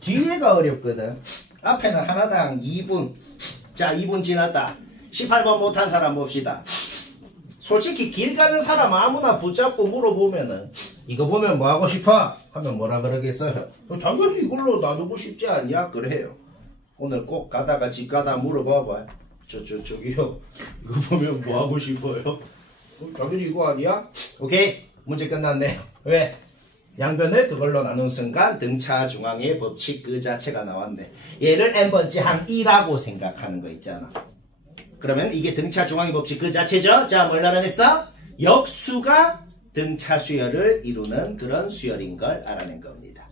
뒤에가 어렵거든. 앞에는 하나당 2분. 자, 2분 지났다. 18번 못한 사람 봅시다. 솔직히 길 가는 사람 아무나 붙잡고 물어보면은 이거 보면 뭐 하고 싶어? 하면 뭐라 그러겠어요? 당연히 이걸로 놔두고 싶지 않냐? 그래요. 오늘 꼭 가다가 집 가다 물어봐봐. 저기요. 이거 보면 뭐 하고 싶어요? 당연히 이거 아니야? 오케이. 문제 끝났네요. 왜? 양변을 그걸로 나눈 순간 등차 중앙의 법칙 그 자체가 나왔네. 얘를 n번째 항이라고 생각하는 거 있잖아. 그러면 이게 등차 중앙의 법칙 그 자체죠. 자, 뭘 알아냈어? 역수가 등차 수열을 이루는 그런 수열인 걸 알아낸 겁니다.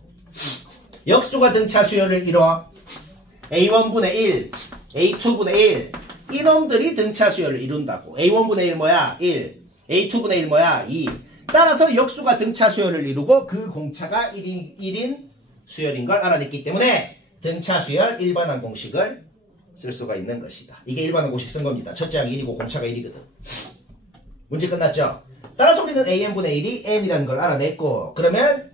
역수가 등차 수열을 이뤄 A1분의 1, A2분의 1 이놈들이 등차 수열을 이룬다고. A1분의 1 뭐야? 1. A2분의 1 뭐야? 2. 따라서 역수가 등차 수열을 이루고 그 공차가 1인 수열인 걸 알아냈기 때문에 등차 수열 일반항 공식을 쓸 수가 있는 것이다. 이게 일반항 공식 쓴 겁니다. 첫째 항이 1이고 공차가 1이거든. 문제 끝났죠? 따라서 우리는 AN분의 1이 N이라는 걸 알아냈고 그러면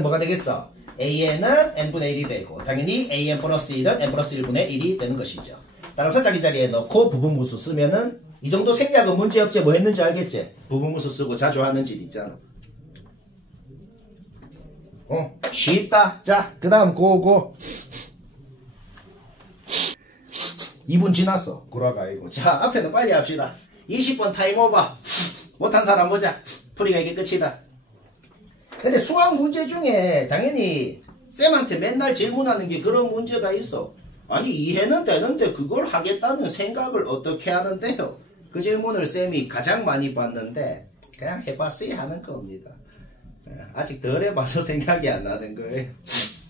뭐가 되겠어? AN은 N분의 1이 되고 당연히 AN 플러스 1은 N 플러스 1분의 1이 되는 것이죠. 따라서 자기 자리에 넣고 부분무수 쓰면은 이 정도 생략은 문제없지. 뭐 했는지 알겠지? 부분무수 쓰고 자주 하는 질 있잖아. 쉽다. 자, 그 다음 고고. 2분 지났어. 구라가이고. 자, 앞에는 빨리 합시다. 20번 타임오버. 못한 사람 보자. 풀이가 이게 끝이다. 근데 수학 문제 중에 당연히 쌤한테 맨날 질문하는 게 그런 문제가 있어. 아니 이해는 되는데 그걸 하겠다는 생각을 어떻게 하는데요? 그 질문을 쌤이 가장 많이 봤는데 그냥 해봤어야 하는 겁니다. 아직 덜 해봐서 생각이 안 나는 거예요.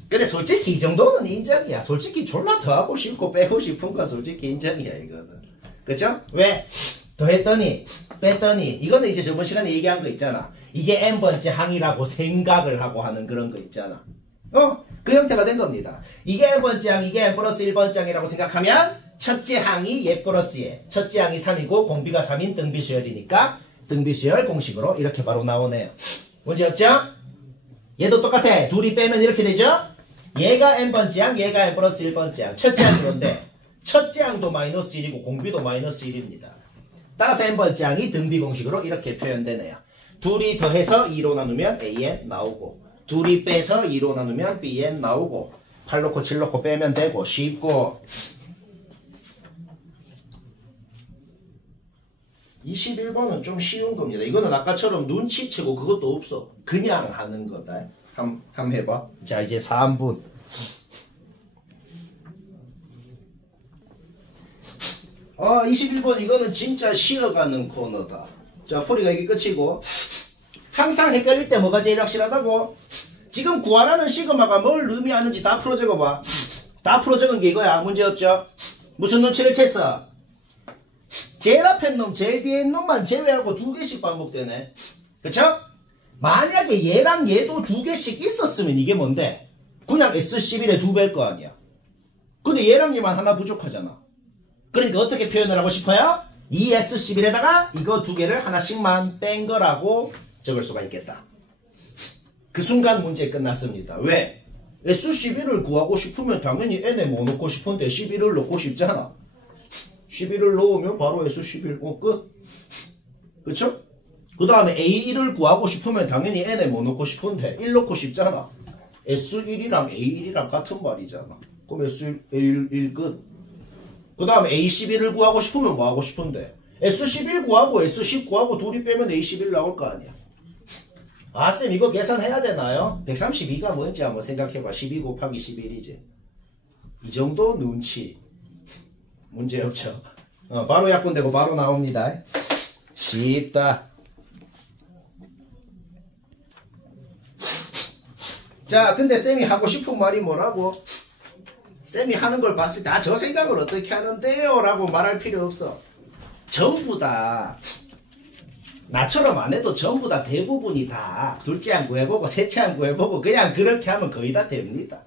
근데 솔직히 이 정도는 인정이야. 솔직히 졸라 더 하고 싶고 빼고 싶은 거 솔직히 인정이야 이거는. 그쵸? 왜? 더 했더니 뺐더니 이거는 이제 저번 시간에 얘기한 거 있잖아. 이게 n번째 항이라고 생각을 하고 하는 그런 거 있잖아. 그 형태가 된 겁니다. 이게 n번째 항, 이게 n 플러스 1번째 항이라고 생각하면 첫째 항이 얘 플러스 얘, 첫째 항이 3이고 공비가 3인 등비수열이니까 등비수열 공식으로 이렇게 바로 나오네요. 문제 없죠? 얘도 똑같아. 둘이 빼면 이렇게 되죠? 얘가 n번째 항, 얘가 n 플러스 1번째 항. 첫째 항이 그런데 첫째 항도 마이너스 1이고 공비도 마이너스 1입니다. 따라서 n번째 항이 등비 공식으로 이렇게 표현되네요. 둘이 더해서 2로 나누면 AN 나오고 둘이 빼서 2로 나누면 BN 나오고 8 놓고 7 놓고 빼면 되고 쉽고 21번은 좀 쉬운 겁니다. 이거는 아까처럼 눈치채고 그것도 없어. 그냥 하는 거다. 한번 해봐. 자 이제 3분. 아 21번 이거는 진짜 쉬어가는 코너다. 자 풀이가 이게 끝이고 항상 헷갈릴 때 뭐가 제일 확실하다고? 지금 구하라는 시그마가 뭘 의미하는지 다 풀어 적어봐. 다 풀어 적은 게 이거야. 문제없죠? 무슨 눈치를 챘어? 제일 앞에 놈 제일 뒤에 있는 놈만 제외하고 2개씩 반복되네. 그쵸? 만약에 얘랑 얘도 2개씩 있었으면 이게 뭔데? 그냥 S11의 2배일 거 아니야. 근데 얘랑 얘만 하나 부족하잖아. 그러니까 어떻게 표현을 하고 싶어요? 이 S11에다가 이거 2개를 하나씩만 뺀 거라고 적을 수가 있겠다. 그 순간 문제 끝났습니다. 왜? S11을 구하고 싶으면 당연히 n에 뭐 넣고 싶은데 11을 넣고 싶잖아. 11을 넣으면 바로 S11 끝. 그쵸? 그 다음에 A1을 구하고 싶으면 당연히 n에 뭐 넣고 싶은데 1 넣고 싶잖아. S1이랑 A1이랑 같은 말이잖아. 그럼 S1 끝. 그 다음에 A11을 구하고 싶으면 뭐 하고 싶은데 S11 구하고 S10 구하고 둘이 빼면 A11 나올 거 아니야. 아 쌤 이거 계산해야 되나요? 132가 뭔지 한번 생각해봐. 12 곱하기 11이지. 이 정도 눈치 문제 없죠. 바로 약분되고 바로 나옵니다. 쉽다. 자 근데 쌤이 하고 싶은 말이 뭐라고? 쌤이 하는 걸 봤을 때 아 저 생각을 어떻게 하는데요? 라고 말할 필요 없어. 전부 다 나처럼 안 해도 전부 다 대부분이 다 둘째 항 구해보고 셋째 항 구해보고 그냥 그렇게 하면 거의 다 됩니다.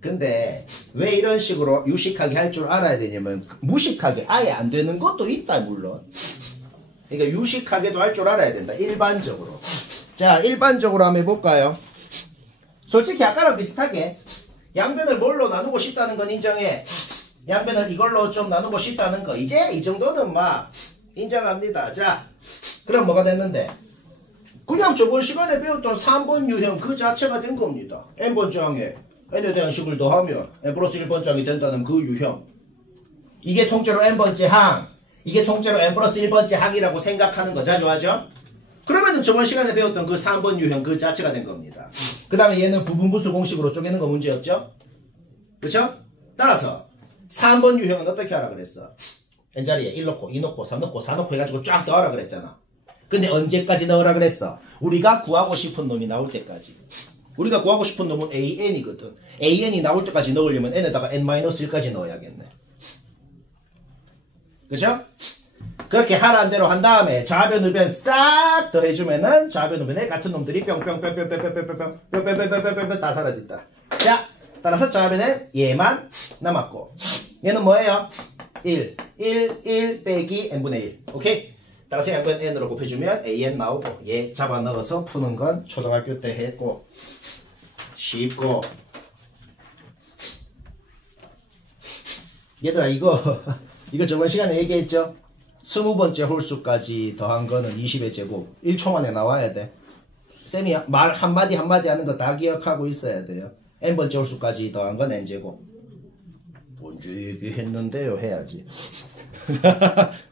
근데 왜 이런 식으로 유식하게 할 줄 알아야 되냐면 무식하게 아예 안 되는 것도 있다 물론. 그러니까 유식하게도 할 줄 알아야 된다. 일반적으로. 자 일반적으로 한번 해볼까요? 솔직히 아까랑 비슷하게 양변을 뭘로 나누고 싶다는 건 인정해. 양변을 이걸로 좀 나누고 싶다는 거. 이제 이 정도는 막 인정합니다. 자, 그럼 뭐가 됐는데? 그냥 저번 시간에 배웠던 3번 유형 그 자체가 된 겁니다. n번장에 n에 대한 식을 더하면 n 플러스 1번장이 된다는 그 유형. 이게 통째로 n번째 항, 이게 통째로 n 플러스 1번째 항이라고 생각하는 거 자주 하죠? 그러면은 저번 시간에 배웠던 그 3번 유형 그 자체가 된 겁니다. 그 다음에 얘는 부분분수 공식으로 쪼개는 거 문제였죠? 그쵸? 따라서 3번 유형은 어떻게 하라 그랬어? n자리에 1 넣고 2 넣고 3 넣고 4 넣고 해가지고 쫙 넣으라 그랬잖아. 근데 언제까지 넣으라 그랬어? 우리가 구하고 싶은 놈이 나올 때까지. 우리가 구하고 싶은 놈은 an이거든. an이 나올 때까지 넣으려면 n에다가 n-1까지 넣어야겠네. 그죠? 그렇게 하라는 대로 한 다음에 좌변 우변 싹 더해주면은 좌변 우변에 같은 놈들이 뿅뿅뿅뿅뿅뿅뿅뿅뿅뿅뿅뿅뿅뿅뿅뿅뿅뿅뿅 다 사라진다. 자, 따라서 좌변엔 얘만 남았고 얘는 뭐예요? 1 빼기 n분의 1. 오케이? 따라서 양변 n으로 곱해주면 an 나오고 얘 잡아 넣어서 푸는 건 초등학교 때 했고 쉽고. 얘들아 이거 저번 시간에 얘기했죠? 20번째 홀수까지 더한 거는 20의 제곱. 1초 만에 나와야 돼. 쌤이 말 한마디 한마디 하는 거 다 기억하고 있어야 돼요. n번째 홀수까지 더한 건 n제곱. 언제 얘기했는데요 해야지.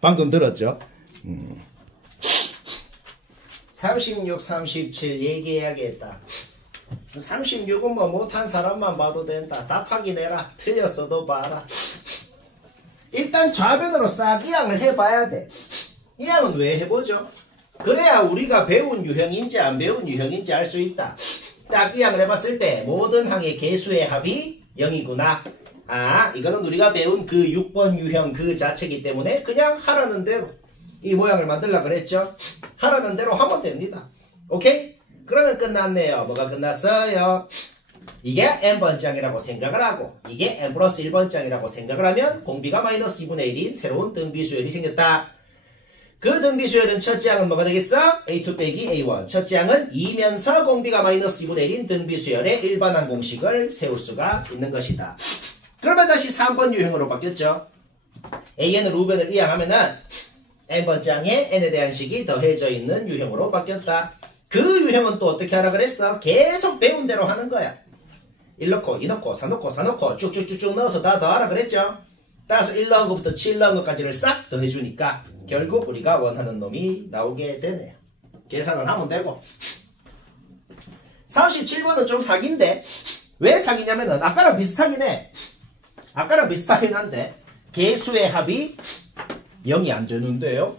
방금 들었죠? 36, 37 얘기해야겠다. 36은 뭐 못한 사람만 봐도 된다. 답하기 내라. 틀렸어도 봐라. 일단 좌변으로 싹 이항을 해봐야 돼. 이항은 왜 해보죠? 그래야 우리가 배운 유형인지 안 배운 유형인지 알 수 있다. 딱 이항을 해봤을 때 모든 항의 개수의 합이 0이구나. 아, 이거는 우리가 배운 그 6번 유형 그 자체이기 때문에 그냥 하라는 대로 이 모양을 만들려고 그랬죠. 하라는 대로 하면 됩니다. 오케이? 그러면 끝났네요. 뭐가 끝났어요? 이게 n번장이라고 생각을 하고 이게 n 플러스 1번장이라고 생각을 하면 공비가 마이너스 2분의 1인 새로운 등비수열이 생겼다. 그 등비수열은 첫째 항은 뭐가 되겠어? a2 빼기 a1. 첫째 항은 2면서 공비가 마이너스 2분의 1인 등비수열의 일반항 공식을 세울 수가 있는 것이다. 그러면 다시 3번 유형으로 바뀌었죠. an을 우변을 이항하면은 n번장에 n에 대한 식이 더해져 있는 유형으로 바뀌었다. 그 유형은 또 어떻게 하라 그랬어? 계속 배운 대로 하는 거야. 1 넣고 2 넣고 4 넣고 4 넣고 쭉쭉쭉쭉 넣어서 다 더하라 그랬죠. 따라서 1 넣은 것부터 7 넣은 것까지를 싹 더해주니까 결국 우리가 원하는 놈이 나오게 되네요. 계산을 하면 되고. 37번은 좀 사기인데 왜 사기냐면은 아까랑 비슷하긴 해. 아까랑 비슷하긴 한데 개수의 합이 0이 안 되는데요.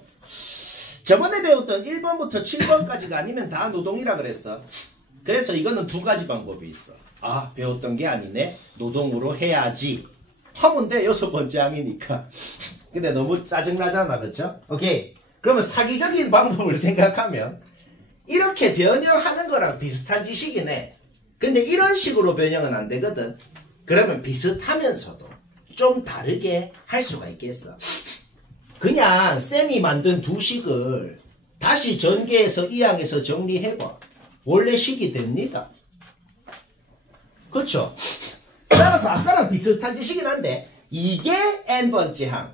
저번에 배웠던 1번부터 7번까지가 아니면 다 노동이라 그랬어. 그래서 이거는 두 가지 방법이 있어. 아, 배웠던 게 아니네. 노동으로 해야지. 하면 돼. 6번째 항이니까. 근데 너무 짜증나잖아. 그쵸? 오케이. 그러면 사기적인 방법을 생각하면 이렇게 변형하는 거랑 비슷한 지식이네. 근데 이런 식으로 변형은 안 되거든. 그러면 비슷하면서도 좀 다르게 할 수가 있겠어. 그냥 쌤이 만든 두 식을 다시 전개해서 이항해서 정리해봐. 원래 식이 됩니다. 그렇죠? 따라서 아까랑 비슷한 지식이긴 한데 이게 n번째 항,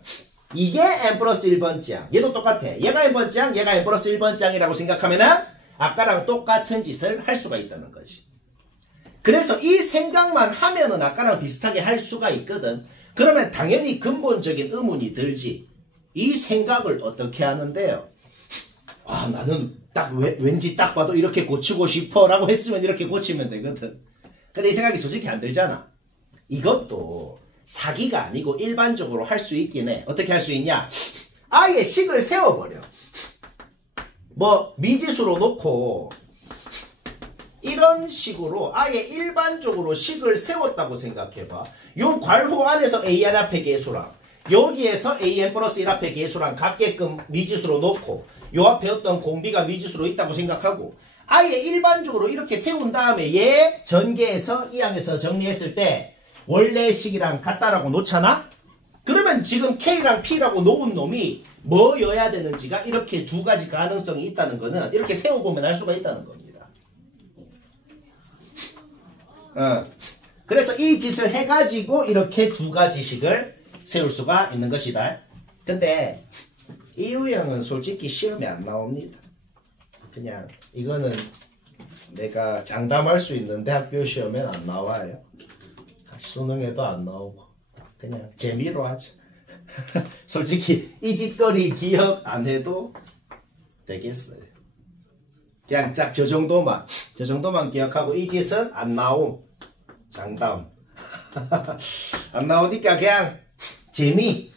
이게 n 플러스 1번째 항. 얘도 똑같아. 얘가 n번째 항, 얘가 n 플러스 1번째 항이라고 생각하면은 아까랑 똑같은 짓을 할 수가 있다는 거지. 그래서 이 생각만 하면은 아까랑 비슷하게 할 수가 있거든. 그러면 당연히 근본적인 의문이 들지. 이 생각을 어떻게 하는데요? 아, 나는 딱 왠지 딱 봐도 이렇게 고치고 싶어 라고 했으면 이렇게 고치면 되거든. 근데 이 생각이 솔직히 안 들잖아. 이것도 사기가 아니고 일반적으로 할 수 있긴 해. 어떻게 할 수 있냐? 아예 식을 세워버려. 뭐 미지수로 놓고 이런 식으로 아예 일반적으로 식을 세웠다고 생각해봐. 요 괄호 안에서 an 앞에 개수랑 여기에서 an 플러스 1 앞에 개수랑 같게끔 미지수로 놓고 요 앞에 어떤 공비가 미지수로 있다고 생각하고 아예 일반적으로 이렇게 세운 다음에 얘 전개해서 이 항에서 정리했을 때 원래 식이랑 같다라고 놓잖아? 그러면 지금 K랑 P라고 놓은 놈이 뭐여야 되는지가 이렇게 두 가지 가능성이 있다는 거는 이렇게 세워보면 알 수가 있다는 겁니다. 그래서 이 짓을 해가지고 이렇게 두 가지식을 세울 수가 있는 것이다. 근데 이 유형은 솔직히 시험에 안 나옵니다. 그냥 이거는 내가 장담할 수 있는 대학교 시험엔 안 나와요. 수능에도 안 나오고 그냥 재미로 하자. 솔직히 이 짓거리 기억 안 해도 되겠어요. 그냥 딱 저 정도만 기억하고 이 짓은 안 나옴. 장담. 안 나오니까 그냥 재미.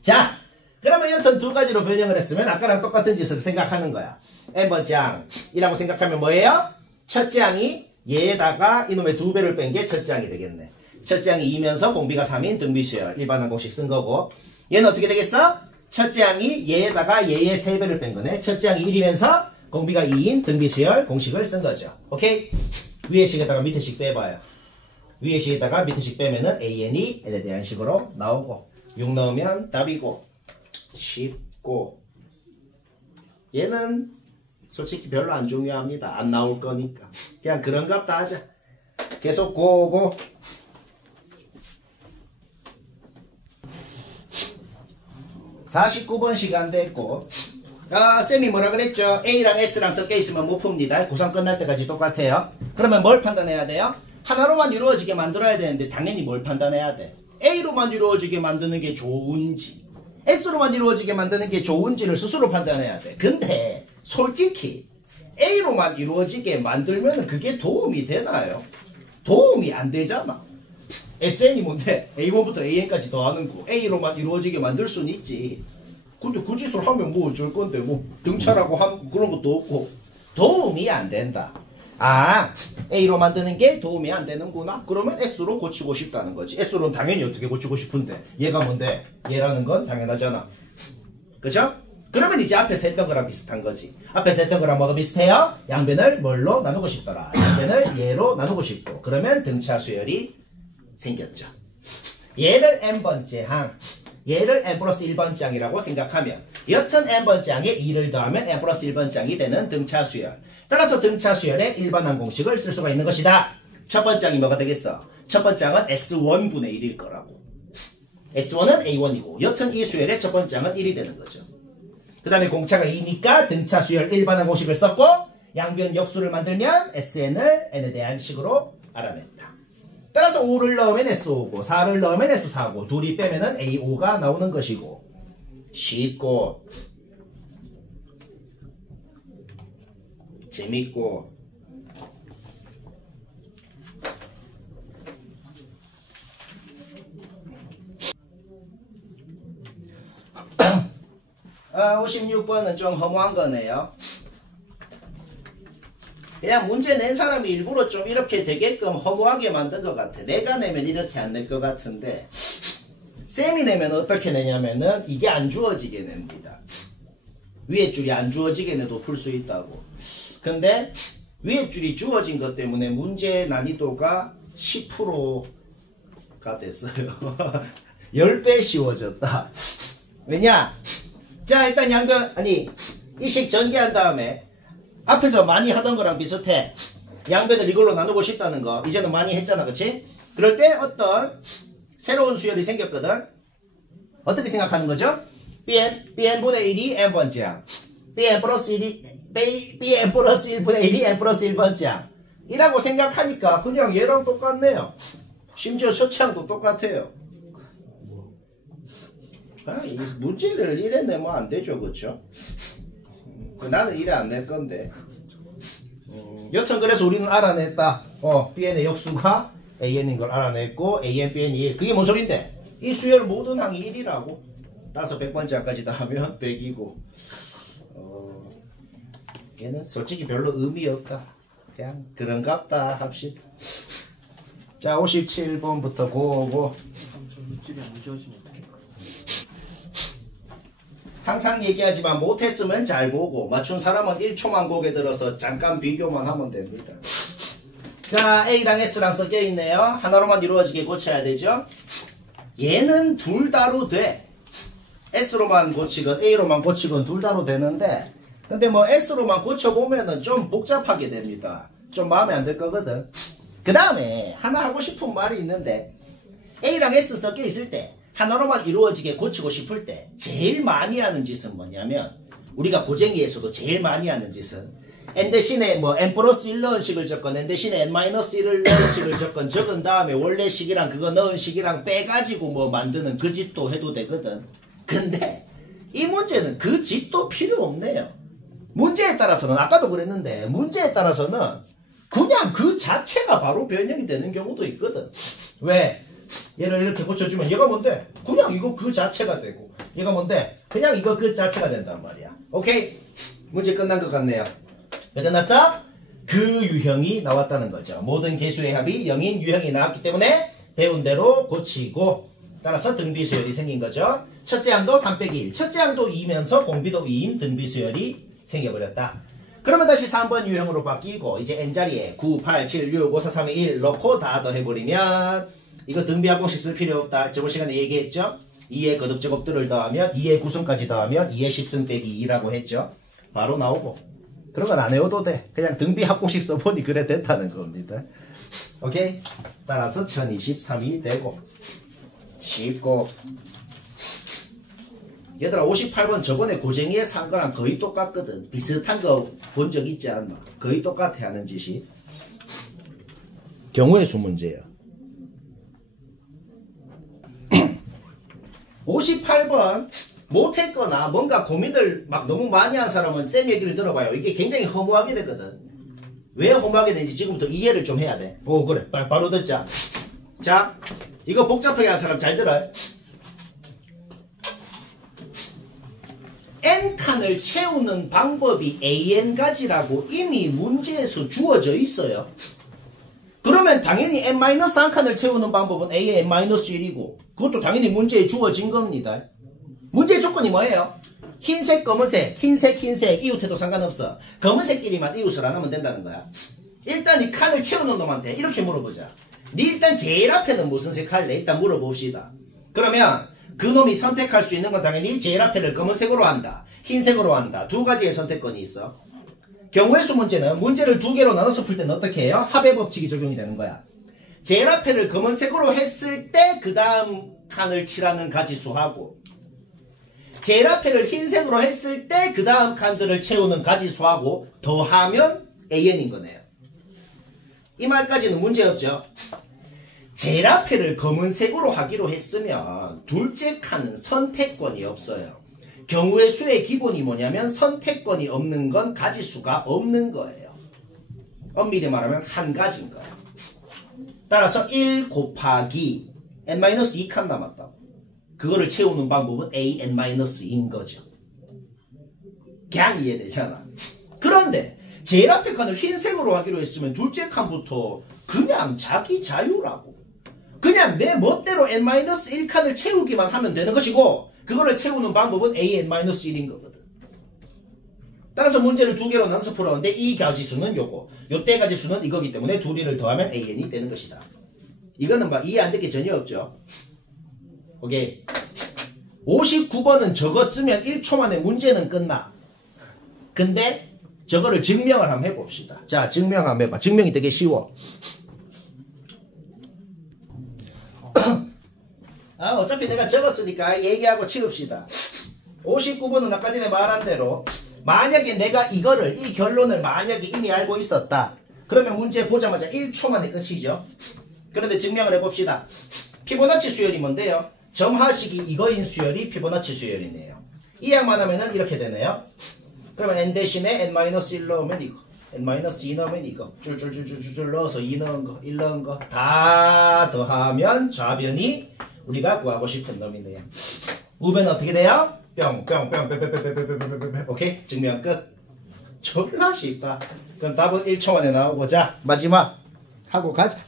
자, 그러면 여튼 두 가지로 변형을 했으면 아까랑 똑같은 짓을 생각하는 거야. M번장이라고 생각하면 뭐예요? 첫째 항이 얘에다가 이놈의 2배를 뺀 게 첫째 항이 되겠네. 첫째 항이 2면서 공비가 3인 등비수열 일반항 공식 쓴 거고, 얘는 어떻게 되겠어? 첫째 항이 얘에다가 얘의 3배를 뺀 거네. 첫째 항이 1이면서 공비가 2인 등비수열 공식을 쓴 거죠. 오케이? 위의 식에다가 밑에 식 빼봐요. 위의 식에다가 밑에 식 빼면은 AN이 n에 대한 식으로 나오고, 6 넣으면 답이고 쉽고, 얘는 솔직히 별로 안 중요합니다. 안 나올 거니까 그냥 그런갑다 하자. 계속 고고. 49번 시간 됐고, 쌤이 뭐라 그랬죠? A랑 S랑 섞여 있으면 못 풉니다. 고3 끝날 때까지 똑같아요. 그러면 뭘 판단해야 돼요? 하나로만 이루어지게 만들어야 되는데 당연히 뭘 판단해야 돼? A로만 이루어지게 만드는 게 좋은지 S로만 이루어지게 만드는 게 좋은지를 스스로 판단해야 돼. 근데 솔직히 A로만 이루어지게 만들면 그게 도움이 되나요? 도움이 안 되잖아. SN이 뭔데? A1부터 AN까지 더하는 거 A로만 이루어지게 만들 수는 있지. 근데 그 짓을 하면 뭐 어쩔 건데, 뭐 등차라고 그런 것도 없고 도움이 안 된다. A로 만드는 게 도움이 안 되는구나. 그러면 S로 고치고 싶다는 거지. S로는 당연히 어떻게 고치고 싶은데, 얘가 뭔데? 얘라는 건 당연하잖아. 그죠? 그러면 이제 앞에서 했던 거랑 비슷한 거지. 앞에서 했던 거랑 뭐가 비슷해요? 양변을 뭘로 나누고 싶더라. 양변을 얘로 나누고 싶고, 그러면 등차 수열이 생겼죠. 얘를 n번째 항, 얘를 n 플러스 1번째 항이라고 생각하면 여튼 n번째 항에 2를 더하면 n 플러스 1번째 항이 되는 등차 수열. 따라서 등차 수열의 일반항 공식을 쓸 수가 있는 것이다. 첫 번째 항이 뭐가 되겠어? 첫 번째 항은 S1분의 1일 거라고. S1은 A1이고 여튼 이 수열의 첫 번째 항은 1이 되는 거죠. 그 다음에 공차가 2니까 등차 수열 일반항 공식을 썼고, 양변 역수를 만들면 SN을 n에 대한 식으로 알아냈다. 따라서 5를 넣으면 S5고 4를 넣으면 S4고 둘이 빼면은 A5가 나오는 것이고, 쉽고 재밌고 아, 56번은 좀 허무한 거네요. 그냥 문제 낸 사람이 일부러 좀 이렇게 되게끔 허무하게 만든 것 같아. 내가 내면 이렇게 안 낼 것 같은데 쌤이 내면 어떻게 내냐면은 이게 안 주어지게 냅니다. 위에 줄이 안 주어지게 내도 풀 수 있다고. 근데 위에 줄이 주어진 것 때문에 문제 난이도가 10%가 됐어요. 10배 쉬워졌다. 왜냐? 자, 일단 양변, 이 식 전개한 다음에 앞에서 많이 하던 거랑 비슷해. 양변을 이걸로 나누고 싶다는 거 이제는 많이 했잖아, 그치? 그럴 때 어떤 새로운 수열이 생겼거든. 어떻게 생각하는 거죠? Bn분의 1이 n번째 항, Bn 플러스 1분의 1이 n 플러스 1번째 항 이라고 생각하니까 그냥 얘랑 똑같네요. 심지어 첫째 항도 똑같아요. 이 문제를 이래 내면 안 되죠, 그쵸? 나는 이래 안 낼 건데. 여튼 그래서 우리는 알아냈다. Bn의 역수가 AN인 걸 알아냈고, AN, Bn이 1. 그게 뭔 소린데? 이 수열 모든 항이 1이라고. 따라서 100번째 항까지 다 하면 100이고. 얘는 솔직히 별로 의미 없다. 그냥 그런갑다 합시다. 자, 57번부터 고고. 항상 얘기하지만 못했으면 잘 보고 맞춘 사람은 1초만 고개 들어서 잠깐 비교만 하면 됩니다. 자, A랑 S랑 섞여 있네요. 하나로만 이루어지게 고쳐야 되죠. 얘는 둘 다로 돼. S로만 고치건 A로만 고치건 둘 다로 되는데, 근데 뭐 S로만 고쳐보면은 좀 복잡하게 됩니다. 좀 마음에 안 들 거거든. 그 다음에 하나 하고 싶은 말이 있는데 A랑 S 섞여 있을 때 하나로만 이루어지게 고치고 싶을 때 제일 많이 하는 짓은 뭐냐면 우리가 고쟁이에서도 제일 많이 하는 짓은 n 대신에 뭐 n 플러스 1 넣은 식을 적건 n 대신에 n 마이너스 1을 넣은 식을 적건 적은 다음에 원래 식이랑 그거 넣은 식이랑 빼가지고 뭐 만드는 그 짓도 해도 되거든. 근데 이 문제는 그 짓도 필요 없네요. 문제에 따라서는 아까도 그랬는데 문제에 따라서는 그냥 그 자체가 바로 변형이 되는 경우도 있거든. 왜? 얘를 이렇게 고쳐주면 얘가 뭔데? 그냥 이거 그 자체가 되고 얘가 뭔데? 그냥 이거 그 자체가 된단 말이야. 오케이? 문제 끝난 것 같네요. 왜 끝났어? 그 유형이 나왔다는 거죠. 모든 개수의 합이 0인 유형이 나왔기 때문에 배운 대로 고치고 따라서 등비수열이 생긴 거죠. 첫째 항도 3-1 첫째 항도 2면서 공비도 2인 등비수열이 생겨버렸다. 그러면 다시 3번 유형으로 바뀌고 이제 n자리에 9, 8, 7, 6, 5, 4, 3, 2, 1 넣고 다 더해버리면 이거 등비합공식 쓸 필요 없다. 저번 시간에 얘기했죠. 2의 거듭제곱들을 더하면 2의 구승까지 더하면 2의 10승 빼기 2라고 했죠. 바로 나오고 그런 건 안 외워도 돼. 그냥 등비합공식 써보니 그래 됐다는 겁니다. 오케이? 따라서 1023이 되고 쉽고 얘들아 58번 저번에 고쟁이에 산 거랑 거의 똑같거든. 비슷한 거 본 적 있지 않나? 거의 똑같아 하는 짓이. 경우의 수 문제야. 58번 못했거나 뭔가 고민을 막 너무 많이 한 사람은 쌤 얘기를 들어봐요. 이게 굉장히 허무하게 되거든. 왜 허무하게 되는지 지금부터 이해를 좀 해야 돼. 오 그래 바로 듣자. 자 이거 복잡하게 한 사람 잘 들어요. n칸을 채우는 방법이 an가지라고 이미 문제에서 주어져 있어요. 그러면 당연히 n-1칸을 채우는 방법은 a의 n-1이고 그것도 당연히 문제에 주어진 겁니다. 문제의 조건이 뭐예요? 흰색, 검은색, 흰색, 흰색 이웃해도 상관없어. 검은색끼리만 이웃을 안 하면 된다는 거야. 일단 이 칸을 채우는 놈한테 이렇게 물어보자. 니 일단 제일 앞에는 무슨 색 할래? 일단 물어봅시다. 그러면 그 놈이 선택할 수 있는 건 당연히 제일 앞에를 검은색으로 한다. 흰색으로 한다. 두 가지의 선택권이 있어. 경우의 수 문제는 문제를 두 개로 나눠서 풀 때는 어떻게 해요? 합의 법칙이 적용이 되는 거야. 제일 앞에를 검은색으로 했을 때 그 다음 칸을 칠하는 가지수하고 제일 앞에를 흰색으로 했을 때 그 다음 칸들을 채우는 가지수하고 더하면 an인 거네요. 이 말까지는 문제없죠. 제일 앞에를 검은색으로 하기로 했으면 둘째 칸은 선택권이 없어요. 경우의 수의 기본이 뭐냐면 선택권이 없는 건 가지수가 없는 거예요. 엄밀히 말하면 한 가지인 거예요. 따라서 1 곱하기 n-2칸 남았다고. 그거를 채우는 방법은 an-인 거죠. 그냥 이해되잖아. 그런데 제일 앞에 칸을 흰색으로 하기로 했으면 둘째 칸부터 그냥 자기 자유라고. 그냥 내 멋대로 n-1칸을 채우기만 하면 되는 것이고 그거를 채우는 방법은 an-1인 거거든. 따라서 문제를 두 개로 나눠서 풀었는데 이 가지수는 요거 요때 가지수는 이거기 때문에 둘이를 더하면 an이 되는 것이다. 이거는 막 이해 안 되게 전혀 없죠. 오케이. 59번은 저거 쓰면 1초 만에 문제는 끝나. 근데 저거를 증명을 한번 해봅시다. 자 증명 한번 해봐. 증명이 되게 쉬워. 어차피 내가 적었으니까 얘기하고 치웁시다. 59번은 아까 전에 말한 대로 만약에 내가 이거를 이 결론을 만약에 이미 알고 있었다. 그러면 문제 보자마자 1초 만에 끝이죠. 그런데 증명을 해봅시다. 피보나치 수열이 뭔데요? 점하식이 이거인 수열이 피보나치 수열이네요. 이 양만 하면은 이렇게 되네요. 그러면 n 대신에 n-1 넣으면 이거 n-2 넣으면 이거 줄줄줄줄줄 넣어서 2 넣은 거 1 넣은 거 다 더하면 좌변이 우리가 구하고 싶은 놈이네요. 우변은 어떻게 돼요? 뿅뿅뿅뿅뿅뿅뿅뿅뿅. 오케이? 증명 끝. 졸라 쉽다. 그럼 답은 1초 만에 나오고 자 마지막 하고 가자.